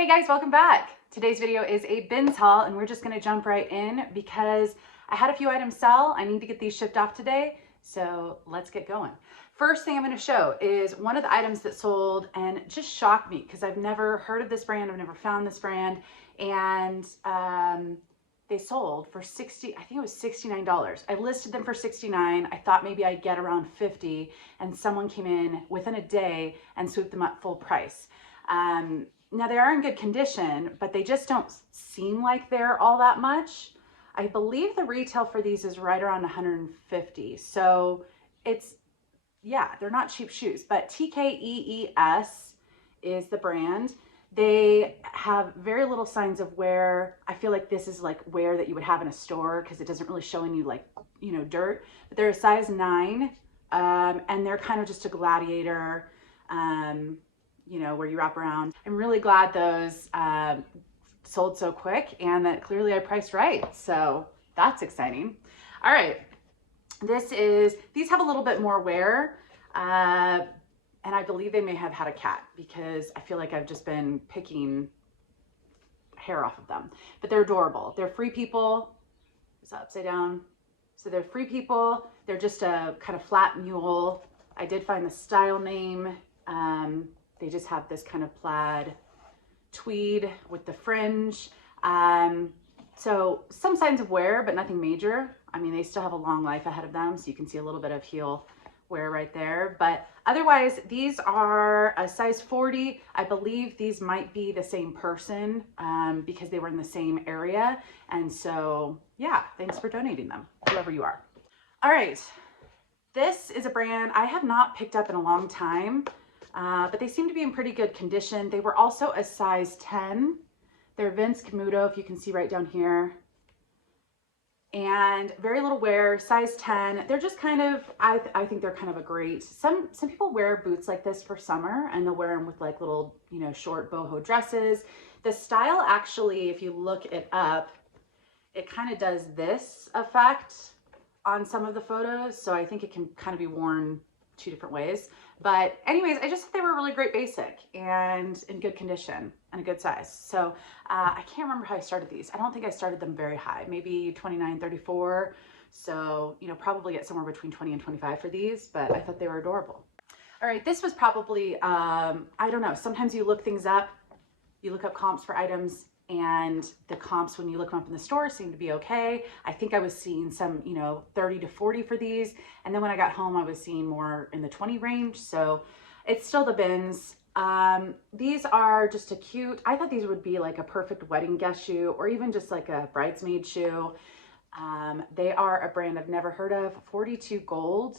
Hey guys, welcome back. Today's video is a bins haul and we're just gonna jump right in because I had a few items sell. I need to get these shipped off today, so let's get going. First thing I'm gonna show is one of the items that sold and just shocked me because I've never heard of this brand, I've never found this brand, and they sold for I think it was $69. I listed them for $69. I thought maybe I'd get around $50, and someone came in within a day and swooped them up full price. Now they are in good condition, but they just don't seem like they're all that much. I believe the retail for these is right around 150. So it's, yeah, they're not cheap shoes, but TKEES is the brand. They have very little signs of wear. I feel like this is like wear that you would have in a store because it doesn't really show any like, you know, dirt, but they're a size 9, and they're kind of just a gladiator, you know, where you wrap around. I'm really glad those sold so quick and that clearly I priced right. So that's exciting. All right, these have a little bit more wear. And I believe they may have had a cat because I feel like I've just been picking hair off of them, but they're adorable. They're Free People. Is that upside down? So they're Free People. They're just a kind of flat mule. I did find the style name. They just have this kind of plaid tweed with the fringe. So some signs of wear, but nothing major. I mean, they still have a long life ahead of them, so you can see a little bit of heel wear right there. But otherwise, these are a size 40. I believe these might be the same person because they were in the same area. And so, yeah, thanks for donating them, whoever you are. All right, this is a brand I have not picked up in a long time. But they seem to be in pretty good condition. They were also a size 10. They're Vince Camuto, if you can see right down here. And very little wear, size 10. They're just kind of, I think they're kind of a great, some people wear boots like this for summer and they'll wear them with like little, you know, short boho dresses. The style actually, if you look it up, it kind of does this effect on some of the photos. So I think it can kind of be worn 2 different ways. But anyways, I just thought they were really great basic and in good condition and a good size. So I can't remember how I started these. I don't think I started them very high, maybe 29, 34. So, you know, probably get somewhere between 20 and 25 for these, but I thought they were adorable. All right, this was probably, I don't know, sometimes you look things up, you look up comps for items, and the comps when you look them up in the store seem to be okay. I think I was seeing some, you know, 30 to 40 for these. And then when I got home, I was seeing more in the 20 range. So it's still the bins. These are just a cute, I thought these would be like a perfect wedding guest shoe or even just like a bridesmaid shoe. They are a brand I've never heard of, 42 Gold.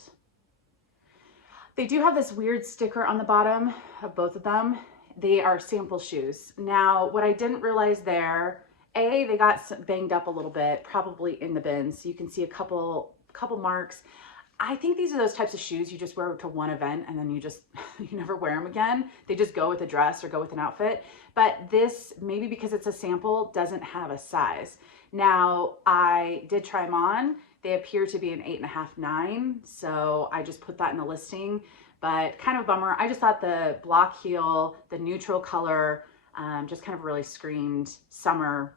They do have this weird sticker on the bottom of both of them. They are sample shoes. Now, what I didn't realize there, they got banged up a little bit, probably in the bins. So you can see a couple marks. I think these are those types of shoes you just wear to one event and then you never wear them again. They just go with a dress or go with an outfit. But this, maybe because it's a sample, doesn't have a size. Now, I did try them on. They appear to be an 8.5, 9. So I just put that in the listing. But kind of a bummer. I just thought the block heel, the neutral color, just kind of really screamed summer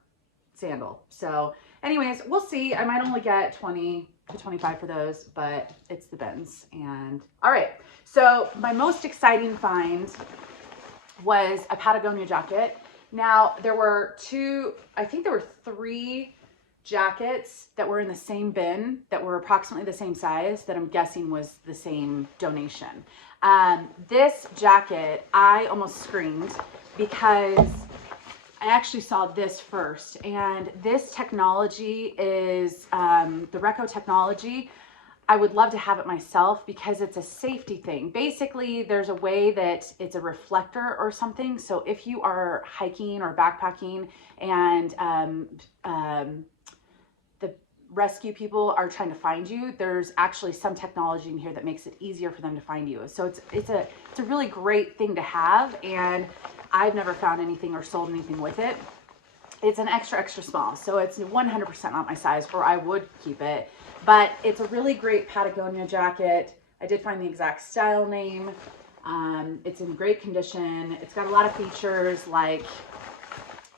sandal. So anyways, we'll see. I might only get 20 to 25 for those, but it's the bins. And all right, so my most exciting find was a Patagonia jacket. Now there were I think there were 3 jackets that were in the same bin that were approximately the same size that I'm guessing was the same donation. This jacket, I almost screamed because I actually saw this first, and this technology is the Reco technology. I would love to have it myself because it's a safety thing. Basically, there's a way that it's a reflector or something. So if you are hiking or backpacking and rescue people are trying to find you, there's actually some technology in here that makes it easier for them to find you. So it's a really great thing to have, and I've never found anything or sold anything with it. It's an extra small, so it's 100% not my size, or I would keep it. But it's a really great Patagonia jacket. I did find the exact style name. It's in great condition. It's got a lot of features like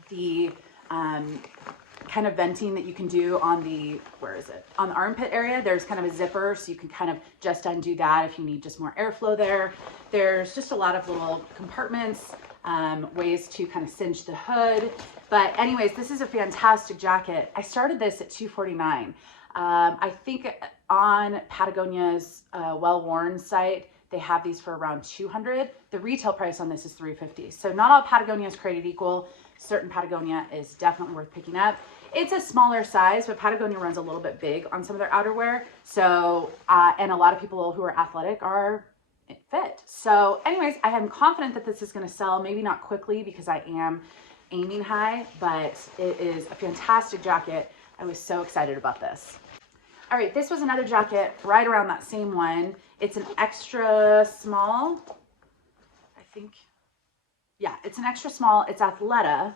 the kind of venting that you can do on the, where is it? On the armpit area, there's kind of a zipper, so you can kind of just undo that if you need just more airflow there. There's just a lot of little compartments, ways to kind of cinch the hood. But anyways, this is a fantastic jacket. I started this at $249. I think on Patagonia's well-worn site, they have these for around $200. The retail price on this is $350. So not all Patagonia is created equal. Certain Patagonia is definitely worth picking up. It's a smaller size, but Patagonia runs a little bit big on some of their outerwear. So, and a lot of people who are athletic are fit. So anyways, I am confident that this is going to sell, maybe not quickly because I am aiming high, but it is a fantastic jacket. I was so excited about this. All right, this was another jacket right around that same one. It's an extra small, I think. Yeah, it's an extra small. It's Athleta.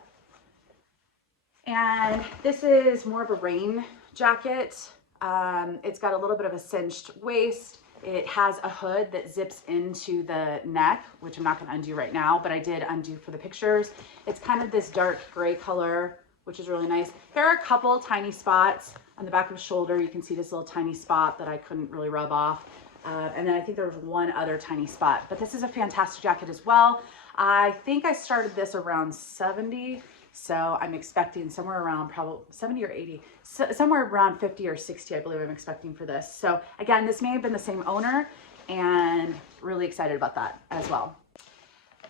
And this is more of a rain jacket. It's got a little bit of a cinched waist. It has a hood that zips into the neck, which I'm not going to undo right now, but I did undo for the pictures. It's kind of this dark gray color, which is really nice. There are a couple tiny spots on the back of the shoulder. You can see this little tiny spot that I couldn't really rub off. And then I think there was one other tiny spot, but this is a fantastic jacket as well. I think I started this around 70. So I'm expecting somewhere around probably 70 or 80, so somewhere around 50 or 60, I believe I'm expecting for this. So again, this may have been the same owner, and really excited about that as well.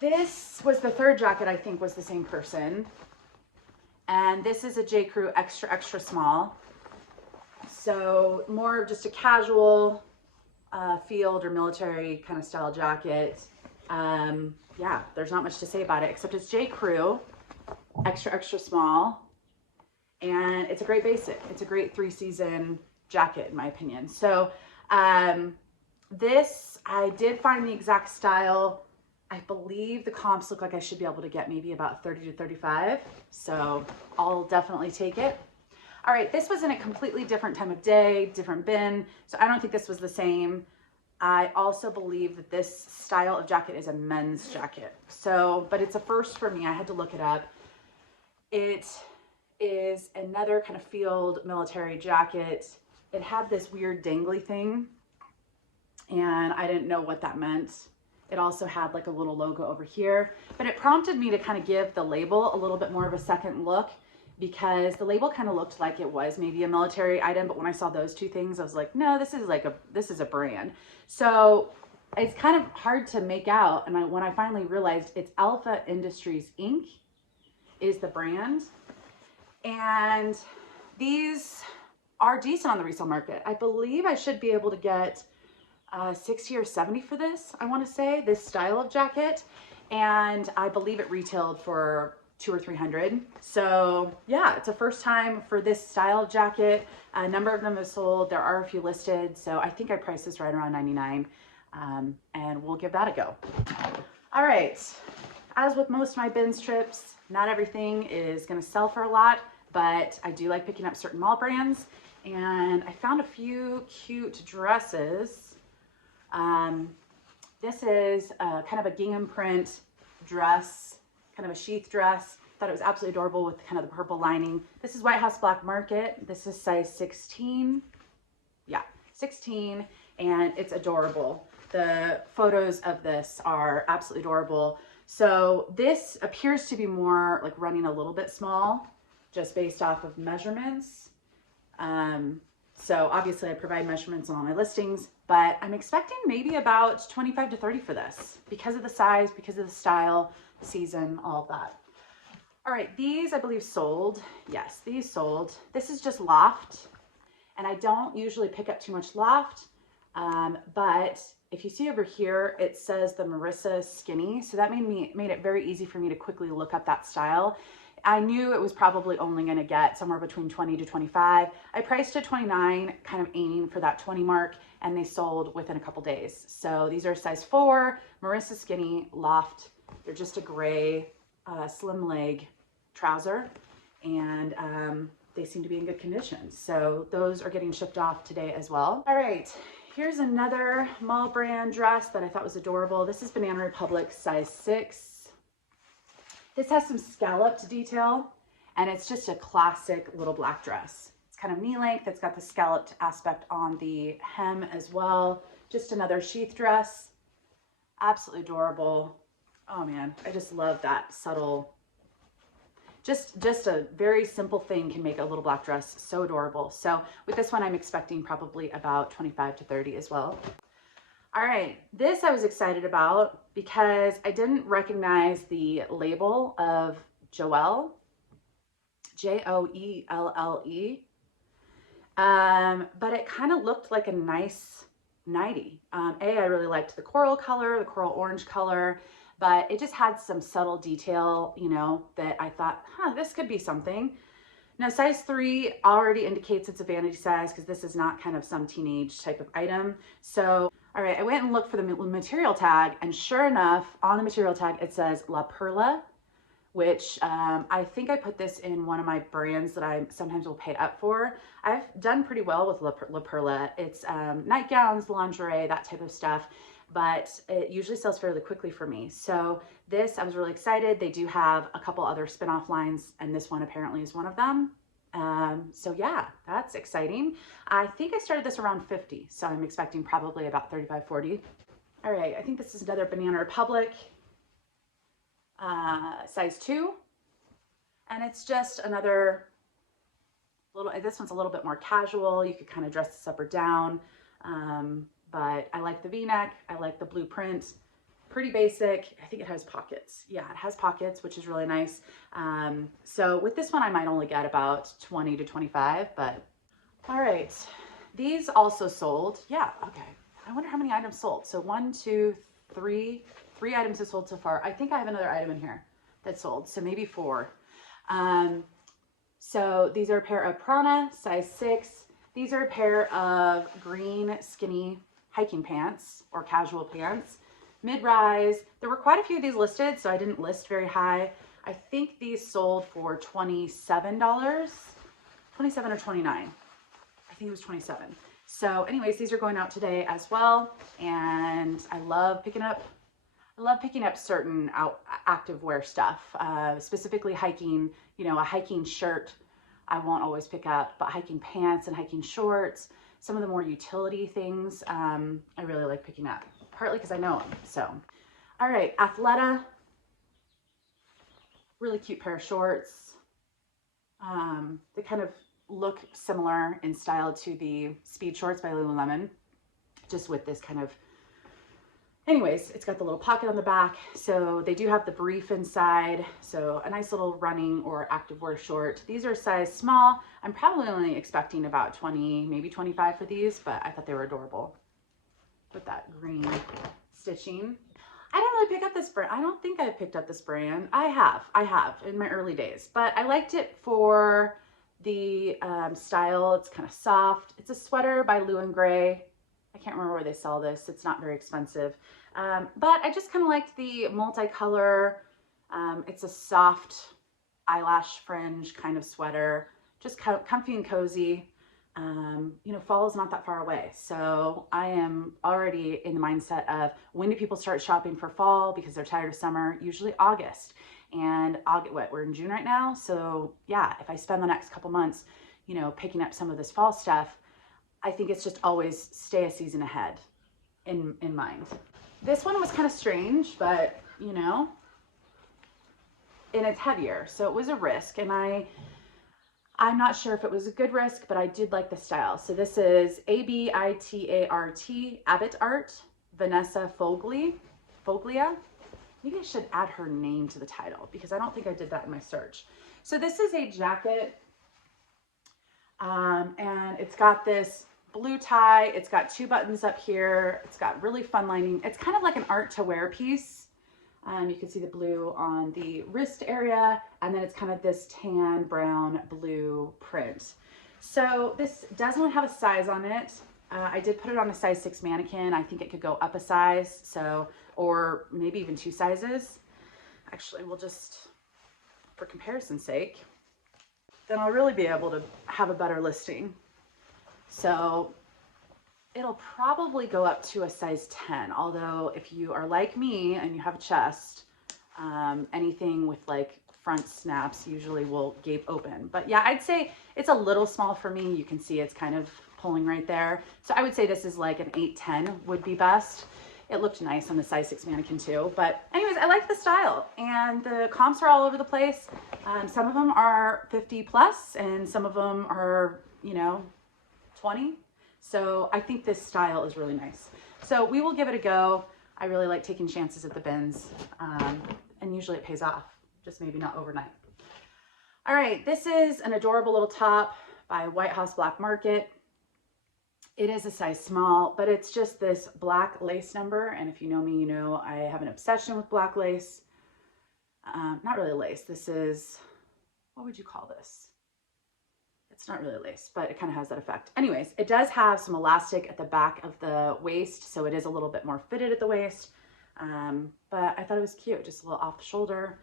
This was the third jacket, I think was the same person. And this is a J. Crew extra, extra small. So more of just a casual field or military kind of style jacket. Yeah, there's not much to say about it, except it's J. Crew. Extra, extra small, and it's a great basic. It's a great 3-season jacket in my opinion. So this, I did find the exact style. I believe the comps look like I should be able to get maybe about 30 to 35. So I'll definitely take it. All right, this was in a completely different time of day, different bin. So I don't think this was the same. I also believe that this style of jacket is a men's jacket. So, but it's a first for me. I had to look it up. It is another kind of field military jacket. It had this weird dangly thing, and I didn't know what that meant. It also had like a little logo over here, but it prompted me to kind of give the label a little bit more of a second look, because the label kind of looked like it was maybe a military item, but when I saw those two things, I was like, no, this is a brand. So it's kind of hard to make out, and when I finally realized it's Alpha Industries Inc. is the brand, and these are decent on the resale market. I believe I should be able to get 60 or 70 for this, I want to say, this style of jacket, and I believe it retailed for $200 or $300. So yeah, it's a first time for this style of jacket. A number of them have sold. There are a few listed, so I think I priced this right around $99, and we'll give that a go. All right, as with most of my bins trips, not everything is going to sell for a lot, but I do like picking up certain mall brands, and I found a few cute dresses. This is kind of a gingham print dress, kind of a sheath dress. Thought it was absolutely adorable with kind of the purple lining. This is White House Black Market. This is size 16. Yeah, 16, and it's adorable. The photos of this are absolutely adorable. So this appears to be more like running a little bit small, just based off of measurements. So obviously I provide measurements on all my listings, but I'm expecting maybe about 25 to 30 for this because of the size, because of the style, season, all of that. All right, these I believe sold. Yes, these sold. This is just loft, and I don't usually pick up too much loft, but if you see over here, it says the Marissa Skinny. So that made it very easy for me to quickly look up that style. I knew it was probably only going to get somewhere between 20 to 25. I priced at 29, kind of aiming for that 20 mark, and they sold within a couple days. So these are size 4, Marissa Skinny, loft. They're just a gray slim leg trouser, and they seem to be in good condition. So those are getting shipped off today as well. All right. Here's another mall brand dress that I thought was adorable. This is Banana Republic size 6. This has some scalloped detail, and it's just a classic little black dress. It's kind of knee length. It's got the scalloped aspect on the hem as well. Just another sheath dress. Absolutely adorable. Oh man, I just love that subtle, just a very simple thing can make a little black dress so adorable. So with this one, I'm expecting probably about 25 to 30 as well. All right, this I was excited about because I didn't recognize the label of Joelle, Joelle, but it kind of looked like a nice nightie. I really liked the coral color, the coral orange color, but it just had some subtle detail, you know, that I thought, this could be something. Now, size 3 already indicates it's a vanity size because this is not kind of some teenage type of item. So, all right, I went and looked for the material tag, and sure enough, on the material tag, it says La Perla, which I think I put this in one of my brands that I sometimes will pay up for. I've done pretty well with La Perla. It's nightgowns, lingerie, that type of stuff, but it usually sells fairly quickly for me. So this, I was really excited. They do have a couple other spin-off lines, and this one apparently is one of them. So yeah, that's exciting. I think I started this around 50, so I'm expecting probably about 35, 40. All right, I think this is another Banana Republic, size 2, and it's just another little, this one's a little bit more casual. You could kind of dress this up or down, but I like the V-neck. I like the blue print. Pretty basic. I think it has pockets. Yeah, it has pockets, which is really nice. So with this one, I might only get about 20 to 25, but all right. These also sold. Yeah, okay. I wonder how many items sold. So 1, 2, 3 items have sold so far. I think I have another item in here that sold, so maybe 4. So these are a pair of Prana, size 6. These are a pair of green skinny hiking pants or casual pants. Mid-rise. There were quite a few of these listed, so I didn't list very high. I think these sold for $27, 27 or 29. I think it was 27. So anyways, these are going out today as well, and I love picking up certain active wear stuff, specifically hiking. You know, a hiking shirt I won't always pick up, but hiking pants and hiking shorts, some of the more utility things, I really like picking up. Partly because I know them. So, all right, Athleta, really cute pair of shorts. They kind of look similar in style to the Speed Shorts by Lululemon, just with this kind of, anyways, it's got the little pocket on the back. So they do have the brief inside. So a nice little running or activewear short. These are size small. I'm probably only expecting about 20, maybe 25 for these, but I thought they were adorable with that green stitching. I don't really pick up this brand. I don't think I've picked up this brand. I have in my early days, but I liked it for the style. It's kind of soft. It's a sweater by Lou and Grey. I can't remember where they sell this. It's not very expensive, but I just kind of liked the multicolor. It's a soft eyelash fringe kind of sweater, just comfy and cozy. You know, fall is not that far away. So I am already in the mindset of, when do people start shopping for fall because they're tired of summer? Usually August. And we're in June right now. So yeah, if I spend the next couple months, you know, picking up some of this fall stuff, I think it's just always stay a season ahead in mind. This one was kind of strange, but you know, and it's heavier. So it was a risk, and I'm not sure if it was a good risk, but I did like the style. So this is Abbott Art, Vanessa Foglia. Maybe I should add her name to the title because I don't think I did that in my search. So this is a jacket, and it's got this blue tie. It's got 2 buttons up here. It's got really fun lining. It's kind of like an art to wear piece. You can see the blue on the wrist area, and then it's kind of this tan, brown, blue print. So this does not have a size on it. I did put it on a size 6 mannequin. I think it could go up a size, so, or maybe even 2 sizes. Actually, we'll just, for comparison's sake, then I'll really be able to have a better listing. So it'll probably go up to a size 10, although if you are like me and you have a chest, Anything with like front snaps usually will gape open. But yeah, I'd say it's a little small for me. You can see it's kind of pulling right there. So I would say this is like an 8-10 would be best. It looked nice on the size 6 mannequin too. But anyways, I like the style, and the comps are all over the place. Some of them are 50 plus and some of them are, you know, 20. So I think this style is really nice. So we will give it a go. I really like taking chances at the bins, and usually it pays off, just maybe not overnight. All right, this is an adorable little top by White House Black Market. It is a size small, but it's just this black lace number. And if you know me, you know I have an obsession with black lace. Not really lace. This is, what would you call this? It's not really lace, but it kind of has that effect. Anyways, it does have some elastic at the back of the waist, so it is a little bit more fitted at the waist. But I thought it was cute, just a little off the shoulder,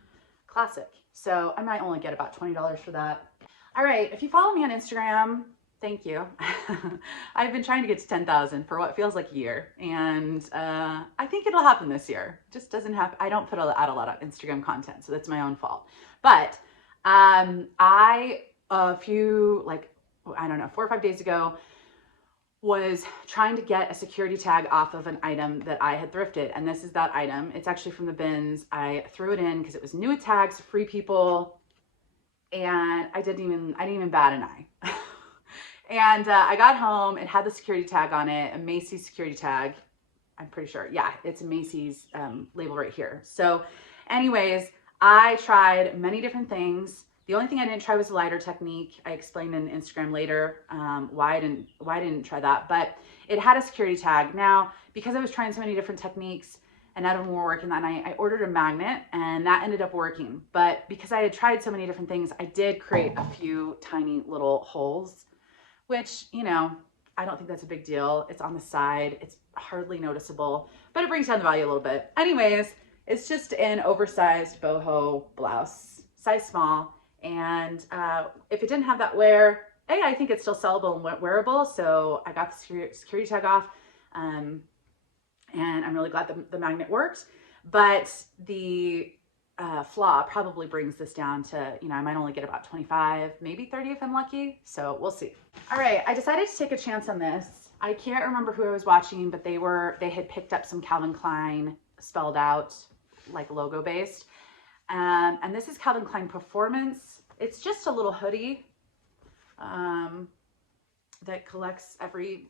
classic. So I might only get about $20 for that. All right, if you follow me on Instagram, thank you. I've been trying to get to 10,000 for what feels like a year, and I think it'll happen this year. It just doesn't happen. I don't put out a lot of Instagram content, so that's my own fault. But a few, like, I don't know, 4 or 5 days ago, was trying to get a security tag off of an item that I had thrifted. And this is that item. It's actually from the bins. I threw it in because it was new with tags, free people. And I didn't even bat an eye. And I got home, it had the security tag on it, a Macy's security tag. I'm pretty sure. Yeah, it's a Macy's label right here. So anyways, I tried many different things. The only thing I didn't try was the lighter technique. I explained in Instagram later why I didn't try that, but it had a security tag. Now, because I was trying so many different techniques and none of them were working that night, I ordered a magnet and that ended up working. But because I had tried so many different things, I did create a few tiny little holes, which, you know, I don't think that's a big deal. It's on the side. It's hardly noticeable, but it brings down the value a little bit. Anyways, it's just an oversized boho blouse, size small. And if it didn't have that wear, I think it's still sellable and wearable. So I got the security tag off, and I'm really glad the magnet worked. But the flaw probably brings this down to, you know, I might only get about 25, maybe 30 if I'm lucky. So we'll see. All right, I decided to take a chance on this. I can't remember who I was watching, but they had picked up some Calvin Klein spelled out, like logo based. And this is Calvin Klein Performance. It's just a little hoodie that collects every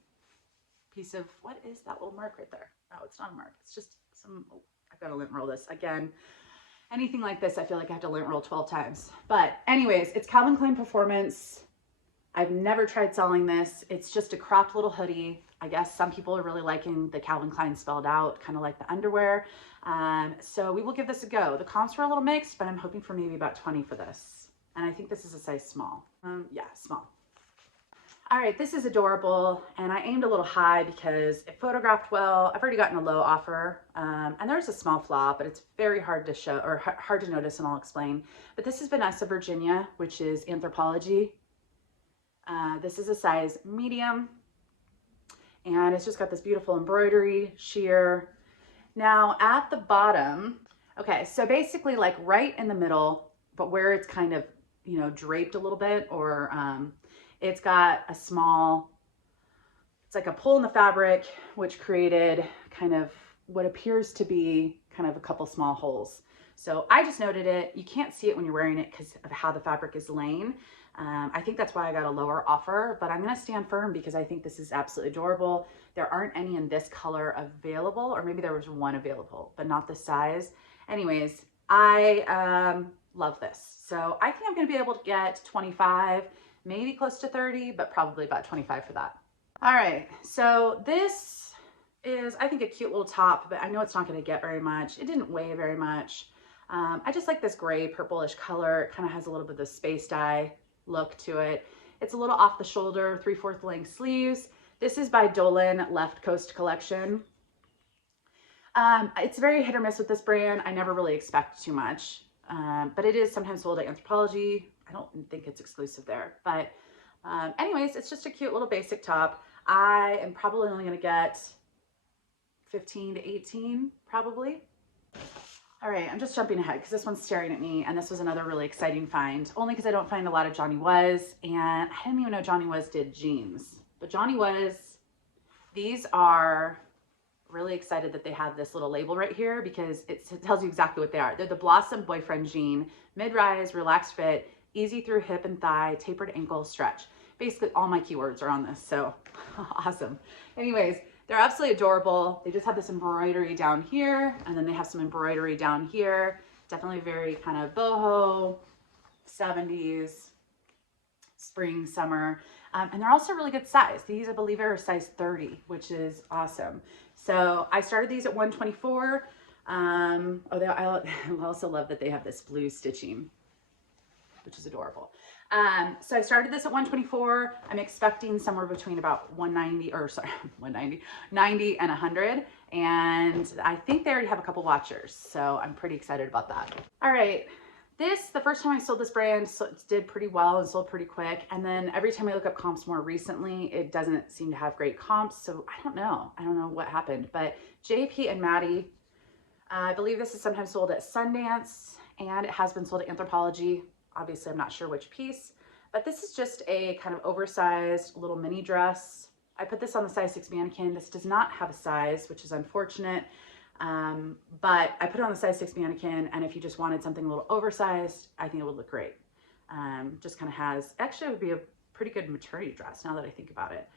piece of, what is that little mark right there? No, it's not a mark. It's just some, oh, I've got to lint roll this. Again, anything like this, I feel like I have to lint roll 12 times. But anyways, it's Calvin Klein Performance. I've never tried selling this. It's just a cropped little hoodie. I guess some people are really liking the Calvin Klein spelled out, kind of like the underwear. So we will give this a go. The comps were a little mixed, but I'm hoping for maybe about 20 for this. And I think this is a size small. Yeah, small. All right, this is adorable. And I aimed a little high because it photographed well. I've already gotten a low offer. And there's a small flaw, but it's very hard to show or hard to notice, and I'll explain. But this is Vanessa Virginia, which is Anthropology. This is a size medium. And it's just got this beautiful embroidery, sheer. Now at the bottom, okay, so basically like right in the middle, but where it's kind of, you know, draped a little bit, or it's got a small, it's like a pull in the fabric, which created kind of what appears to be kind of a couple small holes. So I just noted it. You can't see it when you're wearing it because of how the fabric is laying. I think that's why I got a lower offer, but I'm going to stand firm because I think this is absolutely adorable. There aren't any in this color available, or maybe there was one available, but not this size. Anyways, I love this. So I think I'm going to be able to get 25, maybe close to 30, but probably about 25 for that. All right. So this is, I think, a cute little top, but I know it's not going to get very much. It didn't weigh very much. I just like this gray purplish color. It kind of has a little bit of the space dye look to it. It's a little off the shoulder, 3/4 length sleeves. This is by Dolan Left Coast Collection. It's very hit or miss with this brand. I never really expect too much, but it is sometimes sold at Anthropology. I don't think it's exclusive there, but anyways, it's just a cute little basic top. I am probably only going to get 15 to 18, probably. All right, I'm just jumping ahead because this one's staring at me, and this was another really exciting find, only because I don't find a lot of Johnny Was, and I didn't even know Johnny Was did jeans. But Johnny Was, these are really excited that they have this little label right here because it tells you exactly what they are. They're the Blossom Boyfriend jean, mid-rise, relaxed fit, easy through hip and thigh, tapered ankle, stretch. Basically all my keywords are on this, so awesome. Anyways, they're absolutely adorable. They just have this embroidery down here, and then they have some embroidery down here. Definitely very kind of boho, 70s, spring, summer. And they're also really good size. These, I believe, are size 30, which is awesome. So I started these at 124. I also love that they have this blue stitching, which is adorable. So I started this at 124. I'm expecting somewhere between about 190, or sorry, 190, 90 and 100. And I think they already have a couple watchers. So I'm pretty excited about that. All right. The first time I sold this brand, so it did pretty well and sold pretty quick. And then every time I look up comps more recently, it doesn't seem to have great comps. So I don't know what happened, but JP and Maddie, I believe this is sometimes sold at Sundance, and it has been sold at Anthropology. Obviously, I'm not sure which piece, but this is just a kind of oversized little mini dress. I put this on the size 6 mannequin. This does not have a size, which is unfortunate. But I put it on the size 6 mannequin, and if you just wanted something a little oversized, I think it would look great. Just kind of has, actually it would be a pretty good maternity dress now that I think about it.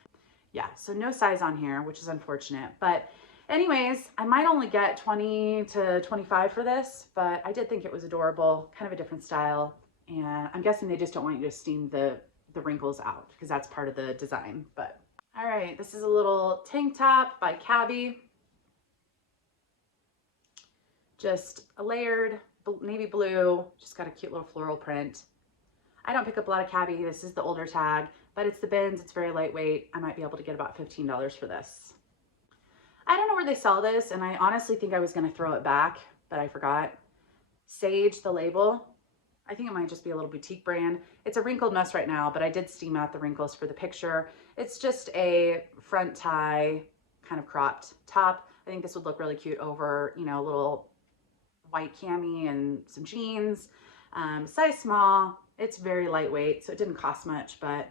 Yeah, so no size on here, which is unfortunate. But anyways, I might only get 20 to 25 for this, but I did think it was adorable, kind of a different style. And I'm guessing they just don't want you to steam the wrinkles out because that's part of the design. But all right, this is a little tank top by Cabby. Just a layered navy blue, just got a cute little floral print. I don't pick up a lot of Cabby. This is the older tag, but it's the bins. It's very lightweight. I might be able to get about $15 for this. I don't know where they sell this, and I honestly think I was going to throw it back, but I forgot. Sage, the label. I think it might just be a little boutique brand. It's a wrinkled mess right now, but I did steam out the wrinkles for the picture. It's just a front tie, kind of cropped top. I think this would look really cute over, you know, a little white cami and some jeans. Size small. It's very lightweight, so it didn't cost much, but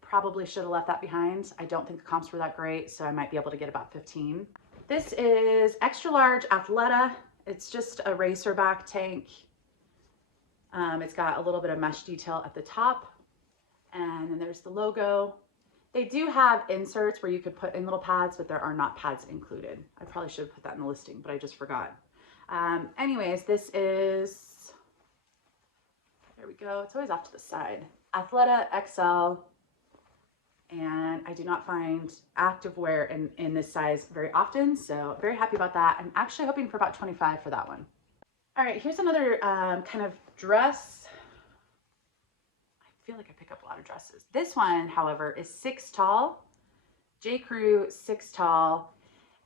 probably should have left that behind. I don't think the comps were that great, so I might be able to get about 15. This is extra large Athleta. It's just a racer back tank. It's got a little bit of mesh detail at the top, and then there's the logo. They do have inserts where you could put in little pads, but there are not pads included. I probably should have put that in the listing, but I just forgot. Anyways, this is, there we go. It's always off to the side. Athleta XL, and I do not find activewear in this size very often, so very happy about that. I'm actually hoping for about 25 for that one. All right, here's another kind of dress. I feel like I pick up a lot of dresses. This one, however, is 6 tall. J. Crew 6 tall.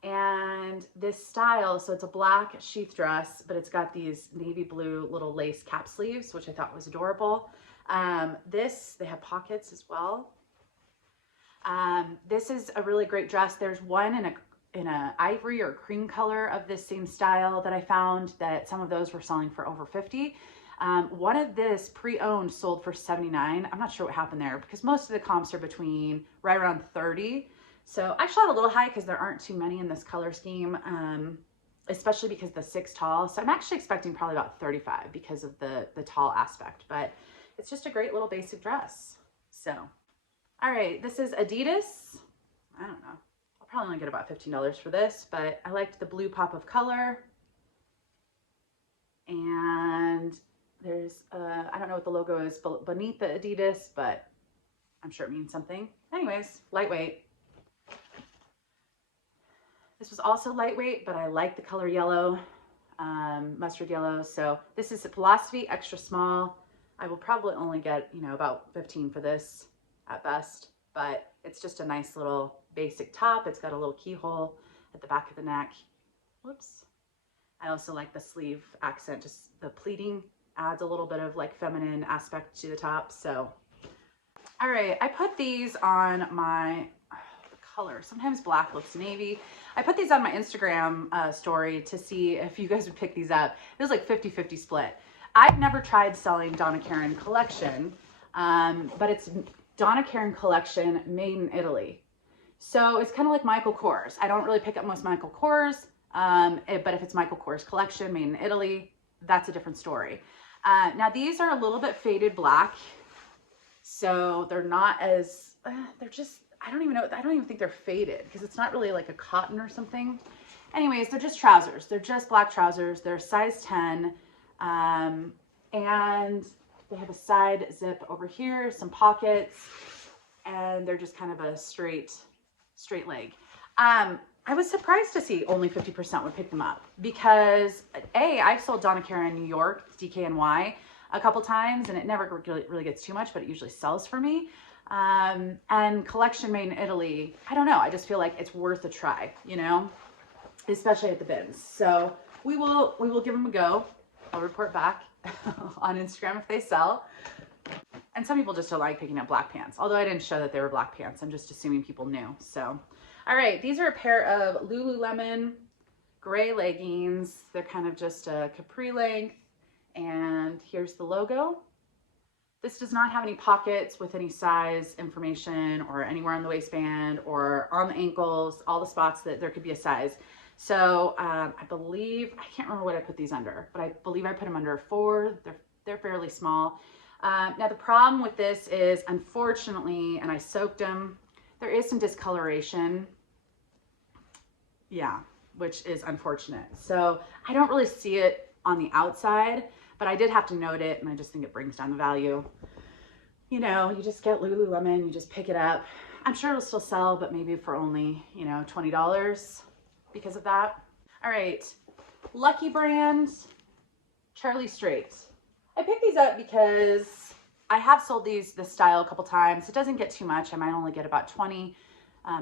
And this style, so it's a black sheath dress, but it's got these navy blue little lace cap sleeves, which I thought was adorable. They have pockets as well. This is a really great dress. There's one in a ivory or cream color of this same style that I found that some of those were selling for over 50. One of this pre-owned sold for 79. I'm not sure what happened there because most of the comps are between right around 30. So I shot a little high because there aren't too many in this color scheme, especially because the 6 tall. So I'm actually expecting probably about 35 because of the tall aspect, but it's just a great little basic dress. So, all right, this is Adidas. I don't know. I'll probably only get about $15 for this, but I liked the blue pop of color. And there's, I don't know what the logo is beneath the Adidas, but I'm sure it means something. Anyways, lightweight. This was also lightweight, but I like the color yellow, mustard yellow. So this is a Philosophy extra small. I will probably only get, you know, about 15 for this at best, but it's just a nice little basic top. It's got a little keyhole at the back of the neck. Whoops. I also like the sleeve accent, just the pleating adds a little bit of like feminine aspect to the top. So, all right, I put these on my, the color. Sometimes black looks navy. I put these on my Instagram story to see if you guys would pick these up. It was like 50-50 split. I've never tried selling Donna Karan collection, but it's Donna Karan collection made in Italy. So it's kind of like Michael Kors. I don't really pick up most Michael Kors, but if it's Michael Kors collection made in Italy, that's a different story. Now these are a little bit faded black. So they're not as, they're just, I don't even think they're faded because it's not really like a cotton or something. Anyways, they're just trousers. They're just black trousers. They're size 10. And they have a side zip over here, some pockets, and they're just kind of a straight leg. I was surprised to see only 50% would pick them up because I've sold Donna Karan in New York, DKNY, a couple times, and it never really gets too much, but it usually sells for me. And collection made in Italy, I don't know. I just feel like it's worth a try, you know, especially at the bins. So we will give them a go. I'll report back on Instagram if they sell. And some people just don't like picking up black pants, although I didn't show that they were black pants. I'm just assuming people knew. So, all right, these are a pair of Lululemon gray leggings. They're kind of just a capri length. And here's the logo. This does not have any pockets with any size information or anywhere on the waistband or on the ankles, all the spots that there could be a size. So I believe, I can't remember what I put these under, but I believe I put them under 4. They're fairly small. Now the problem with this is, unfortunately, and I soaked them, there is some discoloration. Yeah, which is unfortunate. So I don't really see it on the outside, but I did have to note it, and I just think it brings down the value. You know, you just get Lululemon, you just pick it up. I'm sure it'll still sell, but maybe for only, you know, $20 because of that. All right, Lucky Brand, Charlie Straight. I picked these up because I have sold this style a couple times. It doesn't get too much. I might only get about 20,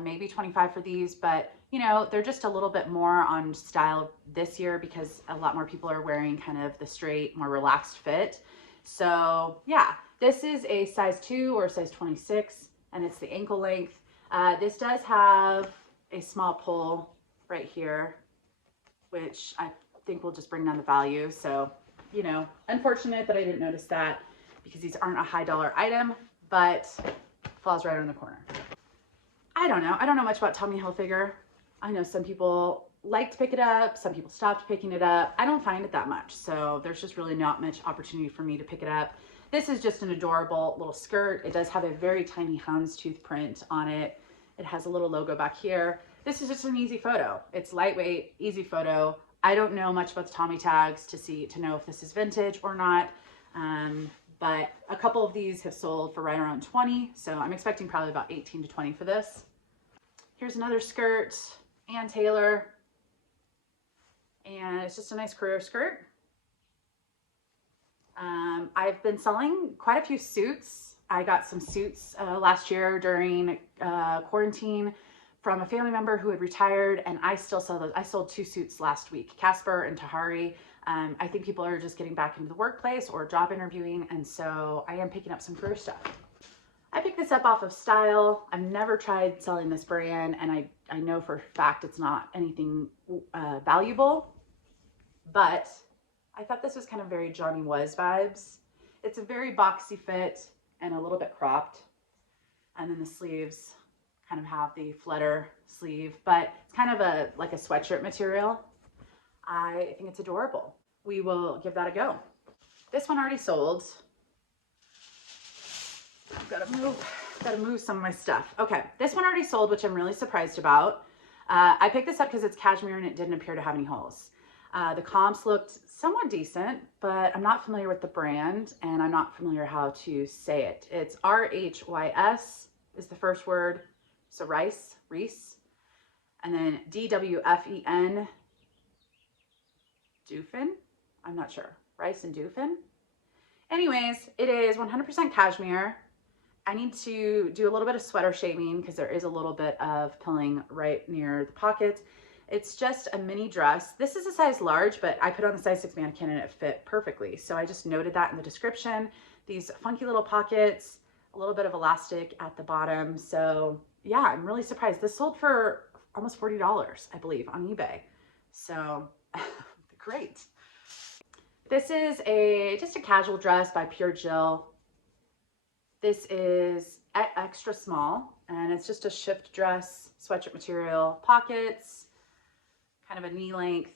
maybe 25 for these, but you know, they're just a little bit more on style this year because a lot more people are wearing kind of the straight, more relaxed fit. So yeah, this is a size 2 or size 26, and it's the ankle length. This does have a small pull right here, which I think will just bring down the value. So, you know, unfortunate that I didn't notice that because these aren't a high dollar item, but falls right on the corner. I don't know much about Tommy Hilfiger. I know some people like to pick it up. Some people stopped picking it up. I don't find it that much. So there's just really not much opportunity for me to pick it up. This is just an adorable little skirt. It does have a very tiny houndstooth print on it. It has a little logo back here. This is just an easy photo. It's lightweight, easy photo. I don't know much about the Tommy tags to know if this is vintage or not. But a couple of these have sold for right around 20. So I'm expecting probably about 18 to 20 for this. Here's another skirt, Ann Taylor. And it's just a nice career skirt. I've been selling quite a few suits. I got some suits last year during quarantine from a family member who had retired, and I still sell those. I sold 2 suits last week, Casper and Tahari. I think people are just getting back into the workplace or job interviewing, and so I am picking up some career stuff. I picked this up off of Style. I've never tried selling this brand, and I know for a fact it's not anything valuable, but I thought this was kind of very Johnny Was vibes. It's a very boxy fit and a little bit cropped, and then the sleeves kind of have the flutter sleeve, but it's kind of like a sweatshirt material. I think it's adorable. We will give that a go. This one already sold. I've got to move some of my stuff. Okay, this one already sold, which I'm really surprised about. I picked this up because it's cashmere and it didn't appear to have any holes. The comps looked somewhat decent, but I'm not familiar with the brand and I'm not familiar how to say it. It's RHYS is the first word. So Reese, and then DWFEN, Doofin. I'm not sure. Rice and Doofin. Anyways, it is 100% cashmere. I need to do a little bit of sweater shaving because there is a little bit of pilling right near the pockets. It's just a mini dress. This is a size large, but I put on the size 6 mannequin and it fit perfectly. So I just noted that in the description. These funky little pockets, a little bit of elastic at the bottom. So yeah, I'm really surprised. This sold for almost $40, I believe, on eBay. So great. This is just a casual dress by Pure Jill. This is extra small, and it's just a shift dress, sweatshirt material, pockets, kind of a knee length,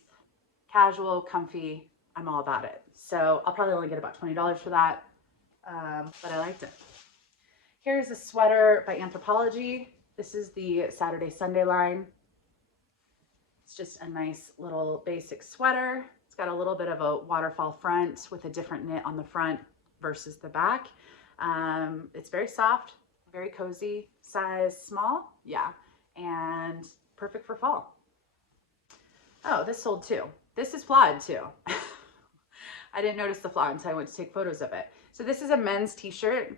casual, comfy. I'm all about it. So I'll probably only get about $20 for that, but I liked it. Here's a sweater by Anthropology. This is the Saturday Sunday line. It's just a nice little basic sweater. It's got a little bit of a waterfall front with a different knit on the front versus the back. It's very soft, very cozy, size small, yeah, and perfect for fall. Oh, this sold too. This is flawed too. I didn't notice the flaw until I went to take photos of it. So this is a men's t-shirt.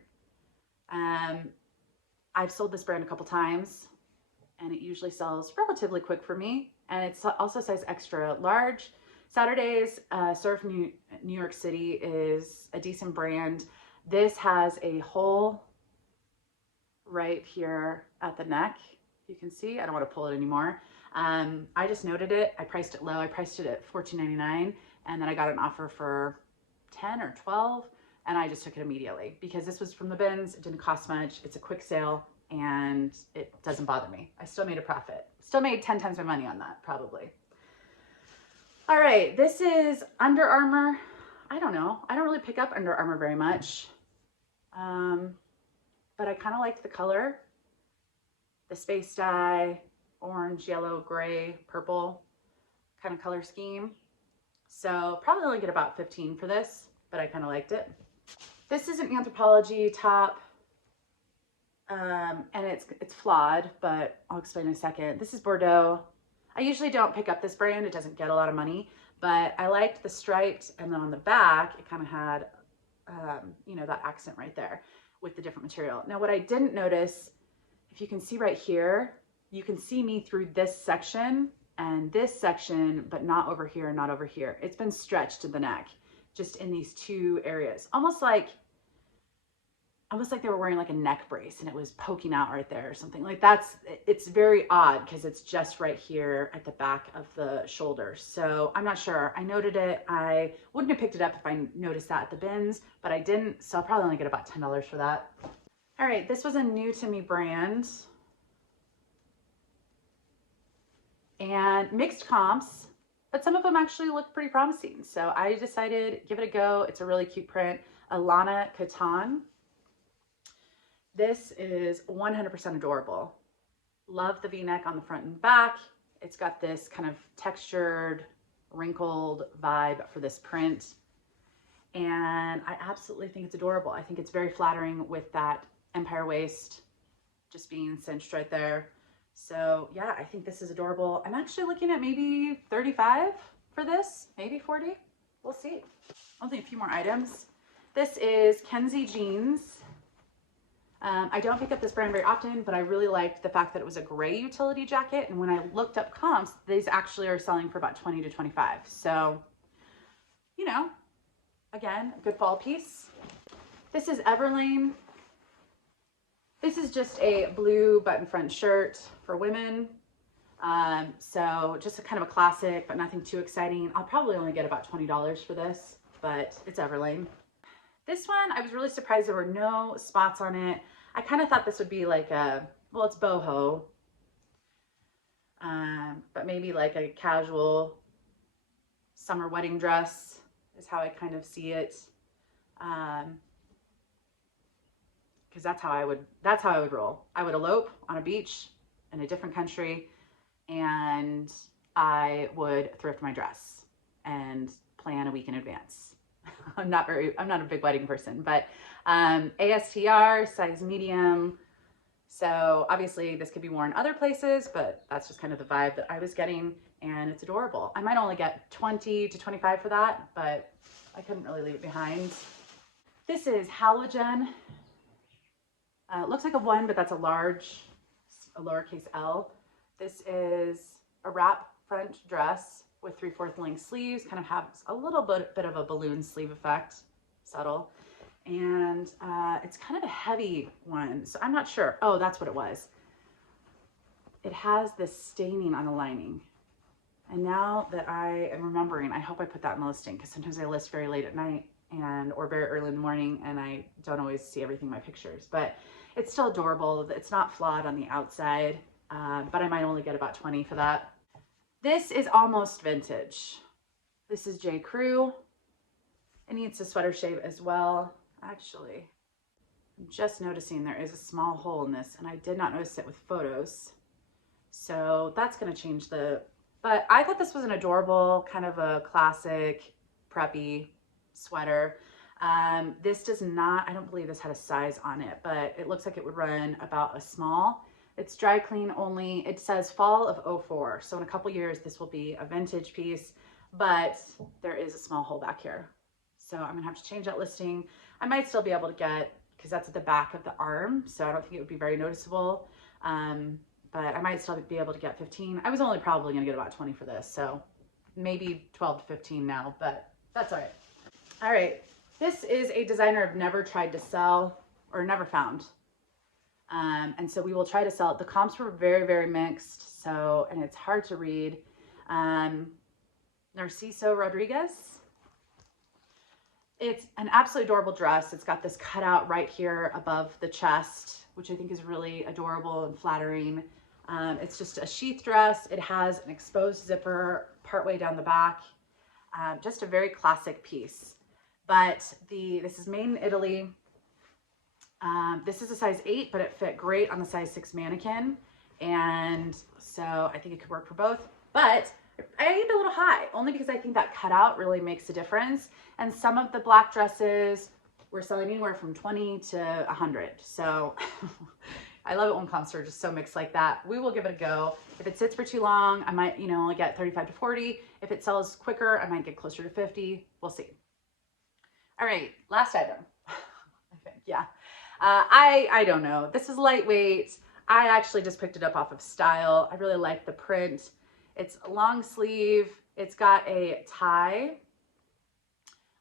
I've sold this brand a couple times, and it usually sells relatively quick for me. And it's also size extra large. Saturday's Surf New York City is a decent brand. This has a hole right here at the neck. You can see, I don't want to pull it anymore. I just noted it. I priced it low. I priced it at $14.99, and then I got an offer for 10 or 12, and I just took it immediately because this was from the bins. It didn't cost much. It's a quick sale, and it doesn't bother me. I still made a profit. Still made 10 times my money on that, probably. All right, this is Under Armour. I don't know. I don't really pick up Under Armour very much, but I kind of liked the color. The space dye, orange, yellow, gray, purple kind of color scheme. So probably only get about 15 for this, but I kind of liked it. This is an Anthropology top, and it's flawed, but I'll explain in a second. This is Bordeaux. I usually don't pick up this brand. It doesn't get a lot of money, but I liked the striped, and then on the back, it kind of had, you know, that accent right there with the different material. Now, what I didn't notice, if you can see right here, you can see me through this section and this section, but not over here, not over here. It's been stretched to the neck, just in these two areas. Almost like they were wearing like a neck brace and it was poking out right there or something. Like it's very odd because it's just right here at the back of the shoulder. So I'm not sure. I noted it. I wouldn't have picked it up if I noticed that at the bins, but I didn't. So I'll probably only get about $10 for that. All right, this was a new to me brand. And mixed comps, but some of them actually look pretty promising. So I decided, give it a go. It's a really cute print. Alana Catan. This is 100% adorable. Love the V-neck on the front and back. It's got this kind of textured, wrinkled vibe for this print. And I absolutely think it's adorable. I think it's very flattering with that empire waist just being cinched right there. So yeah, I think this is adorable. I'm actually looking at maybe 35 for this, maybe 40. We'll see. Only a few more items. This is Kenzie jeans. I don't pick up this brand very often, but I really liked the fact that it was a gray utility jacket. And when I looked up comps, these actually are selling for about 20 to 25. So, you know, again, a good fall piece. This is Everlane. This is just a blue button front shirt for women. So just a kind of a classic, but nothing too exciting. I'll probably only get about $20 for this, but it's Everlane. This one, I was really surprised there were no spots on it. I kind of thought this would be like a, well, it's boho, but maybe like a casual summer wedding dress is how I kind of see it. Because that's how I would roll. I would elope on a beach in a different country, and I would thrift my dress and plan a week in advance. I'm not a big wedding person, but ASTR, size medium. So obviously this could be worn other places, but that's just kind of the vibe that I was getting, and it's adorable. I might only get 20 to 25 for that, but I couldn't really leave it behind. This is Halogen. Looks like a 1, but that's a large, a lowercase L. This is a wrap front dress with 3/4 length sleeves, kind of has a little bit of a balloon sleeve effect, subtle. And it's kind of a heavy one, so I'm not sure. Oh, that's what it was. it has this staining on the lining. And now that I am remembering, I hope I put that in the listing, because sometimes I list very late at night or very early in the morning, and I don't always see everything in my pictures, but it's still adorable. It's not flawed on the outside, but I might only get about 20 for that. This is almost vintage. This is J. Crew. It needs a sweater shave as well. Actually, I'm just noticing there is a small hole in this, and I did not notice it with photos. So that's gonna change but I thought this was an adorable, kind of a classic preppy sweater. This does not, I don't believe this had a size on it, but it looks like it would run about a small. It's dry clean only. It says fall of 04. So in a couple years, this will be a vintage piece, but there is a small hole back here. So I'm gonna have to change that listing. I might still be able to get, because that's at the back of the arm, so I don't think it would be very noticeable. But I might still be able to get 15. I was only probably gonna get about 20 for this, so maybe 12 to 15 now, but that's all right. All right, this is a designer I've never tried to sell or never found. And so we will try to sell it. The comps were very, very mixed, and it's hard to read. Narciso Rodriguez. It's an absolutely adorable dress. It's got this cutout right here above the chest, which I think is really adorable and flattering. It's just a sheath dress. It has an exposed zipper partway down the back. Just a very classic piece. But this is made in Italy. This is a size 8, but it fit great on the size 6 mannequin. And so I think it could work for both. But I aimed a little high, only because I think that cutout really makes a difference. And some of the black dresses were selling anywhere from 20 to 100. So I love it when comps are just so mixed like that. We will give it a go. If it sits for too long, I might, only get 35 to 40. If it sells quicker, I might get closer to 50. We'll see. All right, last item. I think, yeah. I don't know. This is lightweight. I actually just picked it up off of Style. I really like the print. It's a long sleeve. It's got a tie,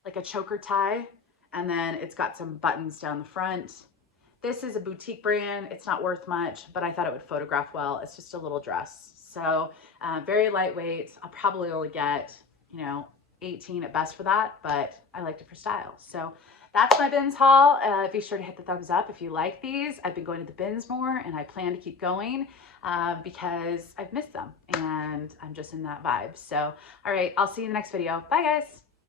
like a choker tie, and then it's got some buttons down the front. This is a boutique brand. It's not worth much, but I thought it would photograph well. It's just a little dress. So very lightweight. I'll probably only get, 18 at best for that, but I liked it for style. So that's my bins haul. Be sure to hit the thumbs up if you like these. I've been going to the bins more, and I plan to keep going because I've missed them and I'm just in that vibe. So, all right, I'll see you in the next video. Bye guys.